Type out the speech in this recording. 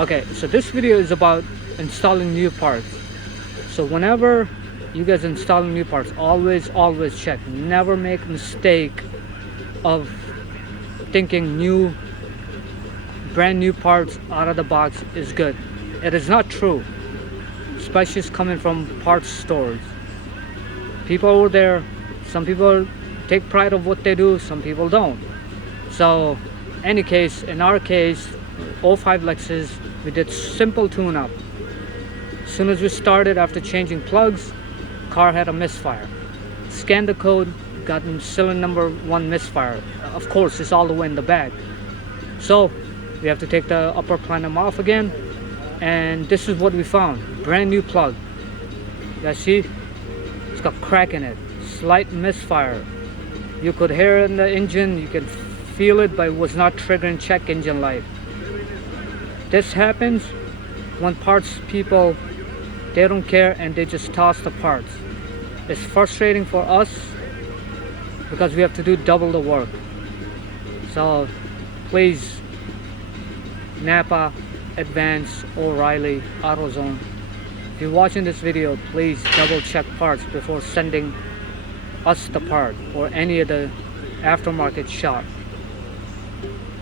Okay, so this video is about installing new parts. So whenever you guys install new parts, always check. Never make mistake of thinking brand new parts out of the box is good. It is not true, especially coming from parts stores. People over there, some people take pride of what they do, some people don't. So any case, in our case, 05 Lexus, we did simple tune-up. As soon as we started, after changing plugs, car had a misfire. Scanned the code, got cylinder number 1 misfire. Of course, it's all the way in the back. So we have to take the upper plenum off again, and this is what we found. Brand new plug. You guys see? It's got crack in it. Slight misfire. You could hear it in the engine, you can feel it, but it was not triggering check engine light. This happens when parts people, they don't care and they just toss the parts. It's frustrating for us because we have to do double the work. So please, Napa, Advance, O'Reilly, AutoZone, if you're watching this video, please double check parts before sending us the part or any of the aftermarket shop.